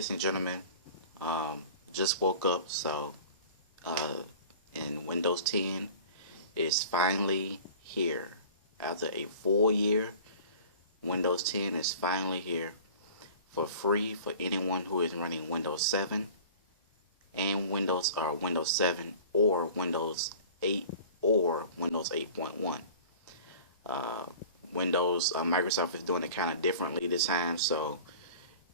ladies and gentlemen, um, just woke up, so and Windows 10 is finally here. After a full year, Windows 10 is finally here for free for anyone who is running Windows 7 and Windows 7 or Windows 8 or Windows 8.1. Uh, Microsoft is doing it kind of differently this time, so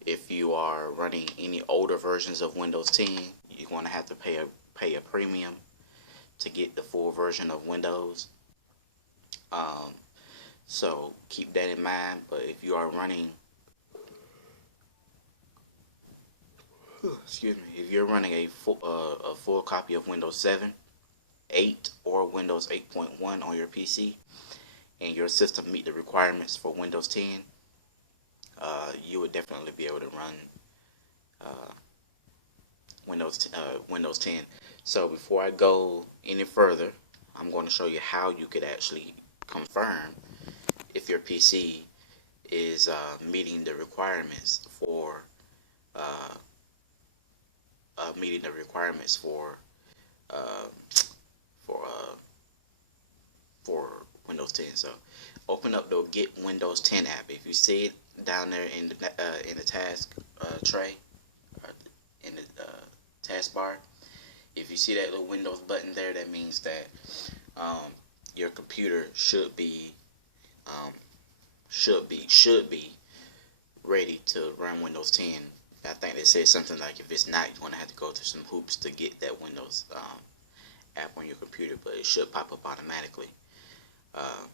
if you are running any older versions of Windows 10, you're going to have to pay a premium to get the full version of Windows. Um, so keep that in mind. But if you are running, excuse me, if you're running a full copy of Windows 7, 8, or Windows 8.1 on your PC, and your system meet the requirements for Windows 10, you would definitely be able to run uh, Windows 10. So before I go any further, I'm going to show you how you could actually confirm if your PC is meeting the requirements for uh, meeting the requirements uh, for uh, for Windows 10. So open up the Get Windows 10 app. If you see it down there in the task tray, or in the taskbar, if you see that little Windows button there, that means that um, your computer um, should be ready to run Windows 10. I think they said something like if it's not, you're going to have to go through some hoops to get that Windows app on your computer, but it should pop up automatically. Uh,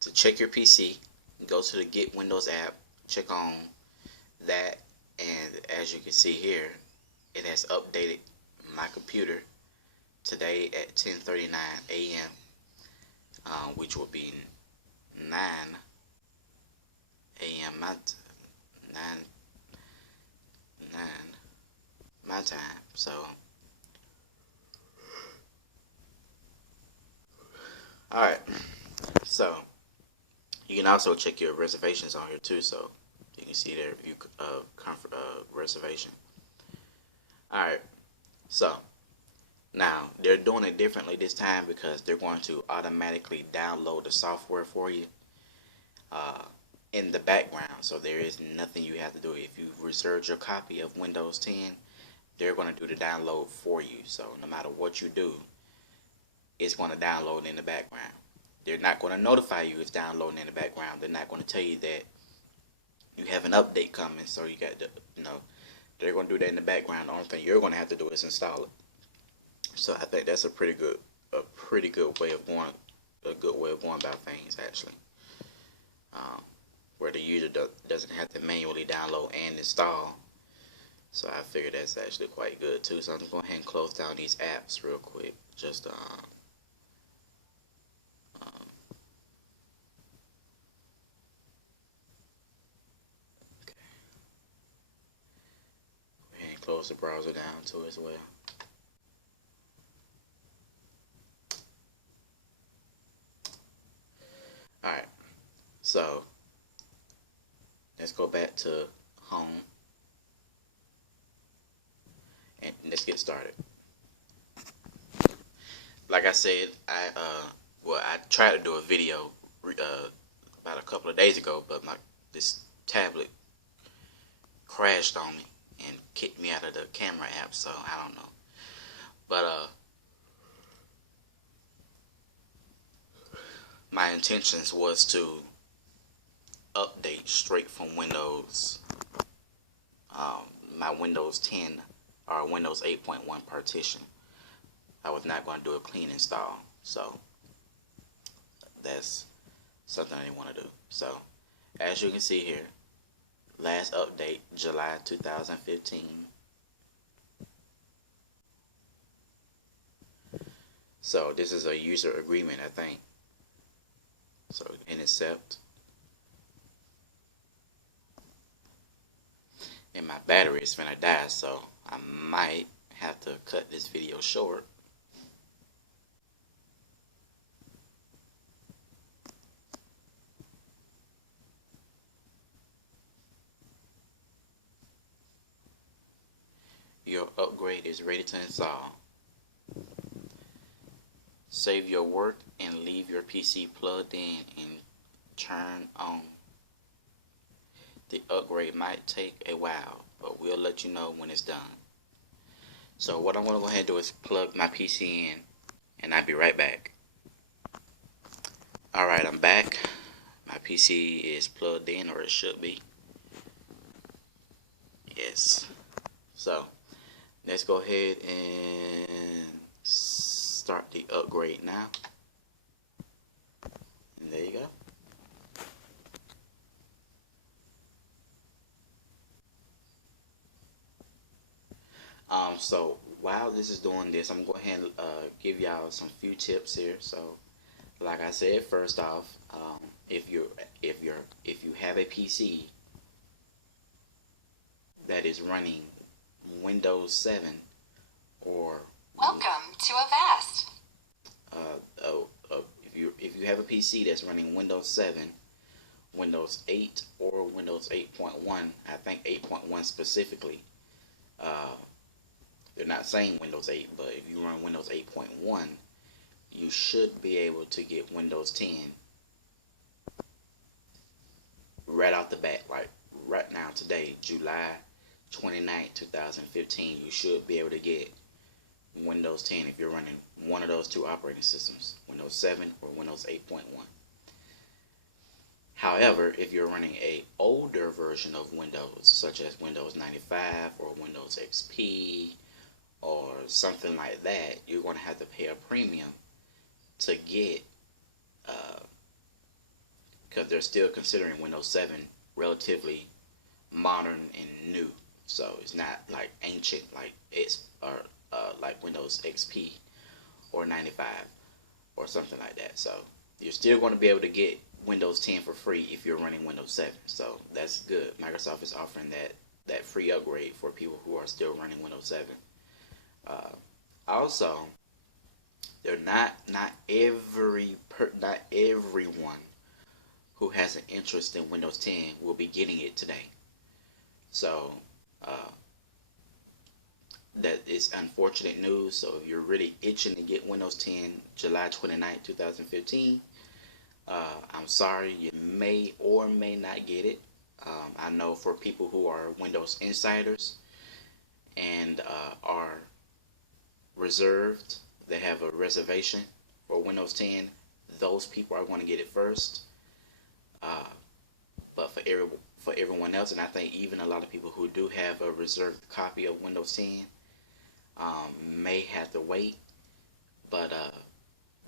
to check your PC, go to the Get Windows app, check on that, and as you can see here, it has updated my computer today at 10:39 a.m., which will be 9 a.m. 9 9 my time. So, all right. So you can also check your reservations on here too. So you can see their view comfort reservation. All right. So now they're doing it differently this time because they're going to automatically download the software for you uh, in the background. So there is nothing you have to do. If you've reserved your copy of Windows 10, they're going to do the download for you. So no matter what you do, it's going to download in the background. They're not going to notify you it's downloading in the background. They're not going to tell you that you have an update coming. So you got to, they're going to do that in the background. The only thing you're going to have to do is install it. So I think that's a pretty good way of going about things actually, where the user doesn't have to manually download and install. So I figured that's actually quite good too. So I'm just going ahead and close down these apps real quick. Just um, okay. Go ahead and close the browser down too as well. All right. So let's go back to home and let's get started. Like I said, I tried to do a video about a couple of days ago, but this tablet crashed on me and kicked me out of the camera app. So I don't know, but my intentions was to update straight from Windows, my Windows 10 or Windows 8.1 partition. I was not going to do a clean install, so that's something I didn't want to do. So as you can see here, last update July 2015. So this is a user agreement, I think. So and accept. And my battery is gonna die, so I might have to cut this video short. Your upgrade is ready to install. Save your work and leave your PC plugged in and turn on. The upgrade might take a while, but we'll let you know when it's done. So what I'm going to go ahead and do is plug my PC in, and I'll be right back. Alright, I'm back. My PC is plugged in, or it should be. Yes. So let's go ahead and start the upgrade now. And there you go. So while this is doing this, I'm going to go ahead and give y'all some few tips here. So like I said, first off, if you have a PC that is running Windows 7 or welcome to Avast. If you have a PC that's running Windows 7, Windows 8, or Windows 8.1, I think 8.1 specifically. They're not saying Windows 8, but if you run Windows 8.1, you should be able to get Windows 10 right off the bat. Like right now, today, July 29th, 2015, you should be able to get Windows 10 if you're running one of those two operating systems, Windows 7 or Windows 8.1. However, if you're running a older version of Windows, such as Windows 95 or Windows XP or something like that, you're going to have to pay a premium to get, because they're still considering Windows 7 relatively modern and new. So it's not like ancient like like Windows XP or 95 or something like that. So you're still going to be able to get Windows 10 for free if you're running Windows 7. So that's good. Microsoft is offering that free upgrade for people who are still running Windows 7. Also, they're not everyone who has an interest in Windows 10 will be getting it today. So that is unfortunate news. So if you're really itching to get Windows 10 July 29th, 2015, I'm sorry, you may or may not get it. I know for people who are Windows insiders and are reserved, they have a reservation for Windows 10, those people are going to get it first. But for everyone else, and I think even a lot of people who do have a reserved copy of Windows 10 may have to wait. But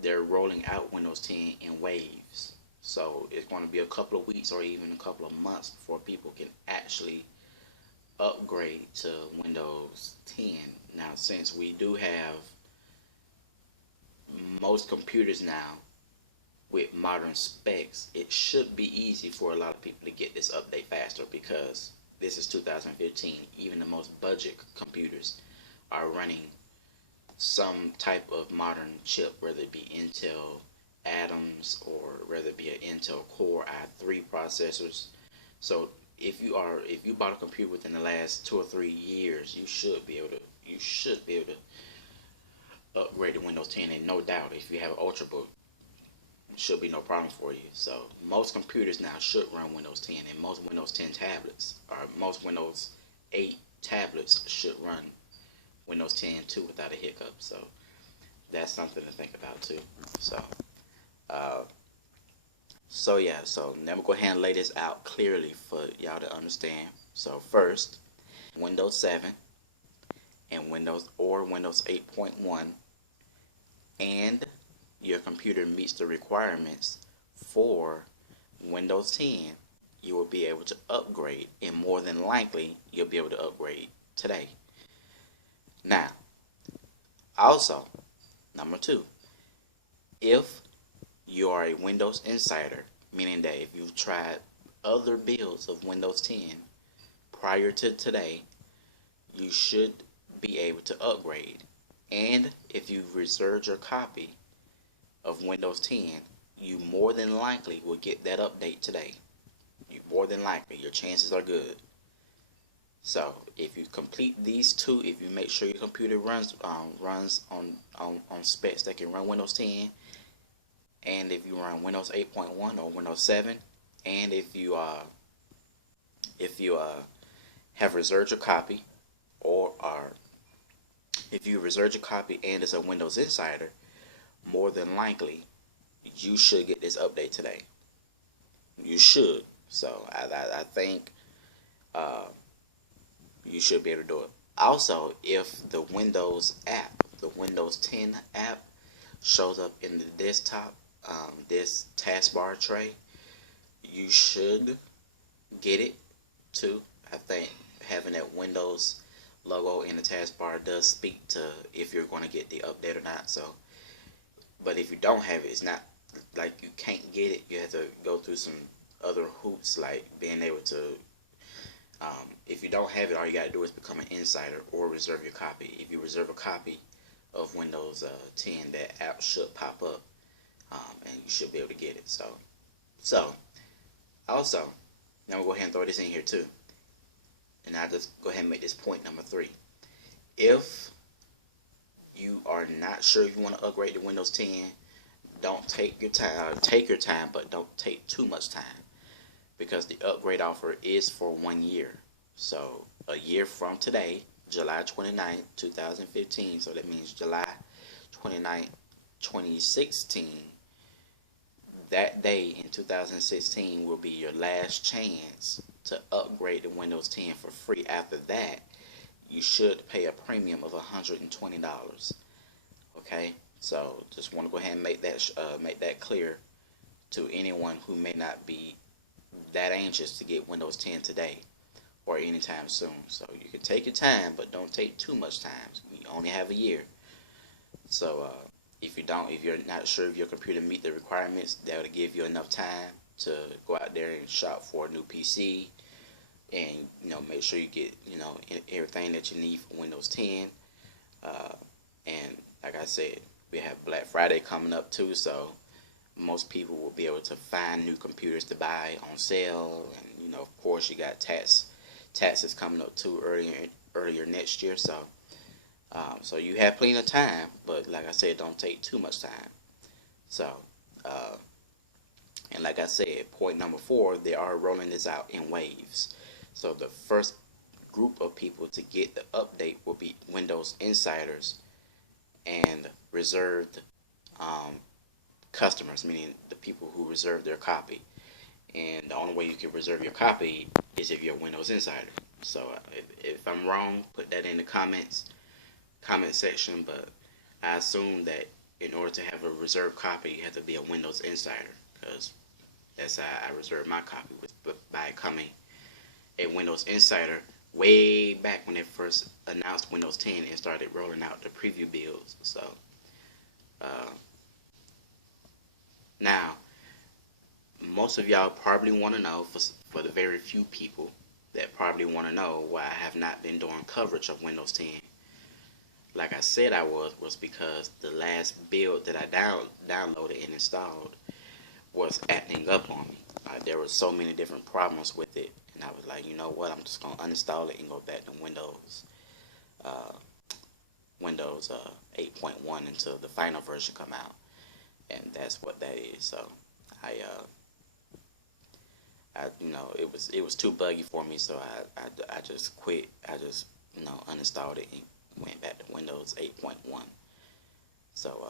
they're rolling out Windows 10 in waves. So it's going to be a couple of weeks or even a couple of months before people can actually upgrade to Windows 10. Now, since we do have most computers now with modern specs, it should be easy for a lot of people to get this update faster, because this is 2015. Even the most budget computers are running some type of modern chip, whether it be Intel Atoms or whether it be an Intel Core i3 processors. So if you bought a computer within the last 2 or 3 years, you should be able to upgrade to Windows 10, and no doubt if you have an Ultrabook, it should be no problem for you. So most computers now should run Windows 10, and most Windows 10 tablets or most Windows 8 tablets should run Windows 10 too without a hiccup. So that's something to think about too. So yeah, so let me go ahead and lay this out clearly for y'all to understand. So first, Windows 7 and Windows 8.1, and your computer meets the requirements for Windows 10, you will be able to upgrade, and more than likely you'll be able to upgrade today. Now, also, number 2, if you are a Windows insider, meaning that if you've tried other builds of Windows 10 prior to today, you should be able to upgrade. And if you've reserved your copy of Windows 10, you more than likely will get that update today. You more than likely, your chances are good. So if you complete these two, if you make sure your computer runs on specs that can run Windows 10, and if you run Windows 8.1 or Windows 7, and if you have reserved your copy, or are if you reserved your copy and it's a Windows Insider, more than likely you should get this update today. You should. So I think uh, you should be able to do it. Also, if the Windows app, the Windows 10 app, shows up in the desktop, this taskbar tray, you should get it too. I think having that Windows logo in the taskbar does speak to if you're going to get the update or not. So, but if you don't have it, it's not like you can't get it. You have to go through some other hoops, like being able to. If you don't have it, all you got to do is become an insider or reserve your copy. If you reserve a copy of Windows 10, that app should pop up, and you should be able to get it. So also, now we'll go ahead and throw this in here too, and I'll just go ahead and make this point number 3. If you are not sure if you want to upgrade to Windows 10, don't take your time. Take your time, but don't take too much time, because the upgrade offer is for 1 year. So a year from today, July 29th, 2015, so that means July 29th, 2016, that day in 2016 will be your last chance to upgrade to Windows 10 for free. After that, you should pay a premium of $120. Okay, so just want to go ahead and make that clear to anyone who may not be that anxious to get Windows 10 today or anytime soon. So you can take your time, but don't take too much time. You only have a year. So if you're not sure if your computer meet the requirements, that will give you enough time to go out there and shop for a new PC, and make sure you get everything that you need for Windows 10. And like I said, we have Black Friday coming up too, so most people will be able to find new computers to buy on sale. And of course, you got taxes coming up too earlier next year. So you have plenty of time, but like I said, don't take too much time. So and like I said, point number 4, they are rolling this out in waves. So the first group of people to get the update will be Windows Insiders and reserved customers, meaning the people who reserve their copy. And the only way you can reserve your copy is if you're a Windows Insider. So if I'm wrong, put that in the comment section. But I assume that in order to have a reserved copy, you have to be a Windows Insider, because that's how I reserved my copy, by becoming a Windows Insider way back when they first announced Windows 10 and started rolling out the preview builds. So now, most of y'all probably want to know, for the very few people that probably want to know, why I have not been doing coverage of Windows 10. Like I said I was because the last build that I downloaded and installed was acting up on me. There were so many different problems with it, and I was like, you know what, I'm just going to uninstall it and go back to Windows 8.1 until the final version come out. And that's what that is. So it was too buggy for me, so I just quit. I just uninstalled it and went back to Windows 8.1. So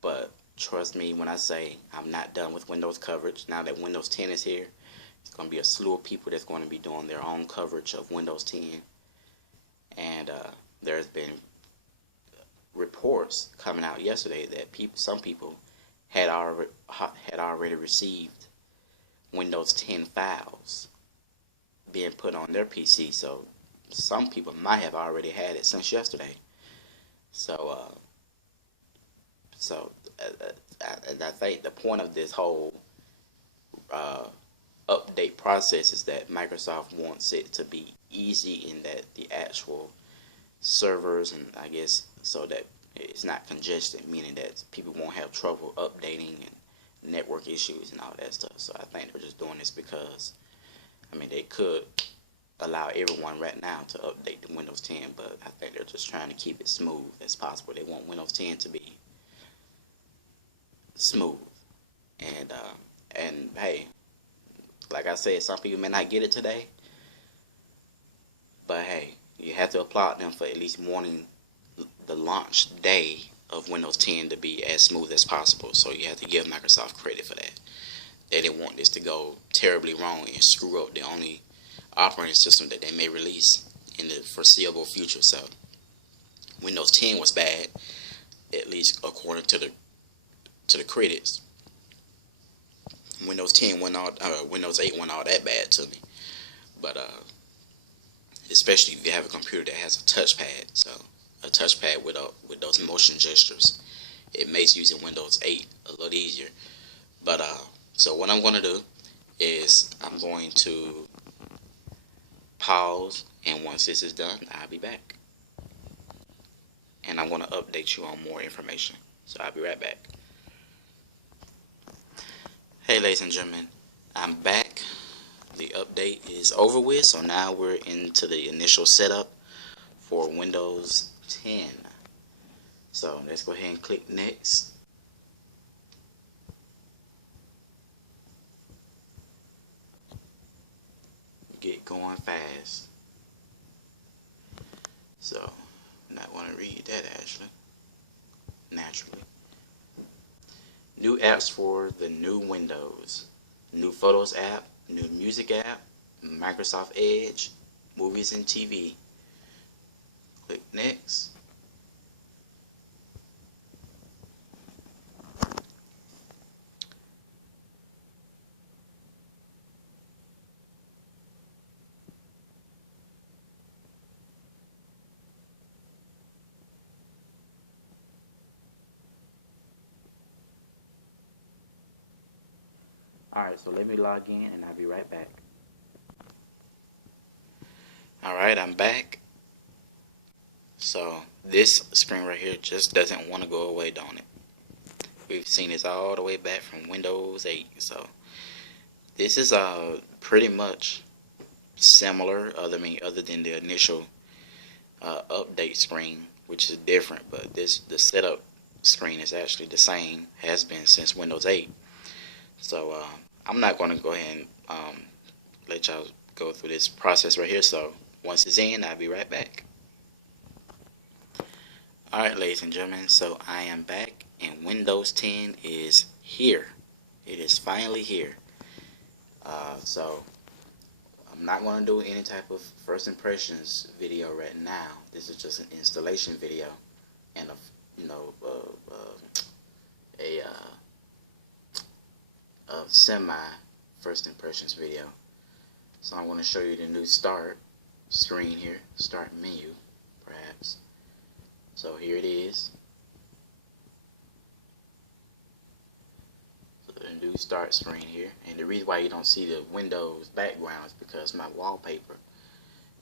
but trust me when I say I'm not done with Windows coverage. Now that Windows 10 is here, it's going to be a slew of people that's going to be doing their own coverage of Windows 10. And there's been reports coming out yesterday that some people had already received Windows 10 files being put on their PC. So some people might have already had it since yesterday. So I think the point of this whole update process is that Microsoft wants it to be easy, in that the actual servers, and I guess so that it's not congested, meaning that people won't have trouble updating and network issues and all that stuff. So I think they're just doing this because, they could allow everyone right now to update the Windows 10, but I think they're just trying to keep it smooth as possible. They want Windows 10 to be smooth, and hey, like I said, some people may not get it today, but hey, you have to applaud them for at least wanting the launch day of Windows 10 to be as smooth as possible. So you have to give Microsoft credit for that. They didn't want this to go terribly wrong and screw up the only operating system that they may release in the foreseeable future. So Windows 10 was bad, at least according to the critics. Windows 10 Windows 8 wasn't all that bad to me, but especially if you have a computer that has a touchpad. So a touchpad with those motion gestures, it makes using Windows 8 a little easier. But so what I'm going to do is I'm going to pause, and once this is done, I'll be back. And I'm going to update you on more information. So I'll be right back. Hey ladies and gentlemen, I'm back. The update is over with, so now we're into the initial setup for Windows 10. So let's go ahead and click next. Get going fast. So I'm not going to read that actually. Naturally. New apps for the new Windows. New Photos app, new Music app, Microsoft Edge, Movies and TV. Click next. Alright, so let me log in and I'll be right back. Alright, I'm back. So this screen right here just doesn't want to go away, don't it? We've seen this all the way back from Windows 8. So this is pretty much similar, other than the initial update screen, which is different, but the setup screen is actually the same, has been since Windows 8. So I'm not going to go ahead and let y'all go through this process right here. So once it's in, I'll be right back. Alright ladies and gentlemen, so I am back and Windows 10 is here. It is finally here. So I'm not going to do any type of first impressions video right now. This is just an installation video and a semi first impressions video. So I'm going to show you the new start screen here, start menu perhaps. So here it is. So the new start screen here, and the reason why you don't see the Windows background is because my wallpaper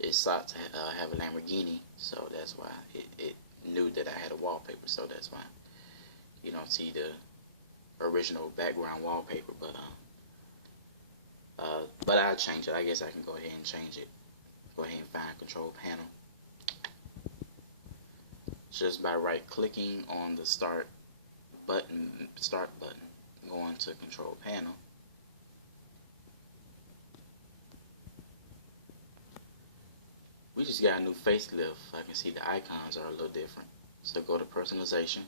is sought to have a Lamborghini, so that's why it knew that I had a wallpaper, so that's why you don't see the original background wallpaper. But I'll change it. I guess I can go ahead and change it. Go ahead and find Control Panel just by right clicking on the start button, going to Control Panel. We just got a new facelift. I can see the icons are a little different. So go to personalization.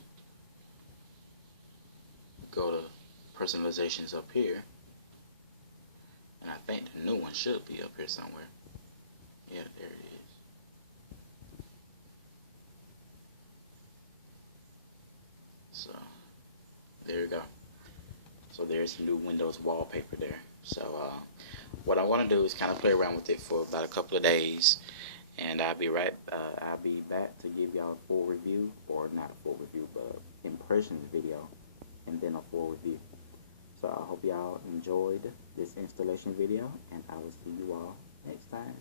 Go to personalizations up here. And I think the new one should be up here somewhere. Yeah, there it is. So there you go. So there's the new Windows wallpaper there. So what I want to do is kind of play around with it for about a couple of days, and I'll be back to give y'all a full review, or not a full review, but impressions video, and then a full review. So I hope y'all enjoyed this installation video, and I will see you all next time.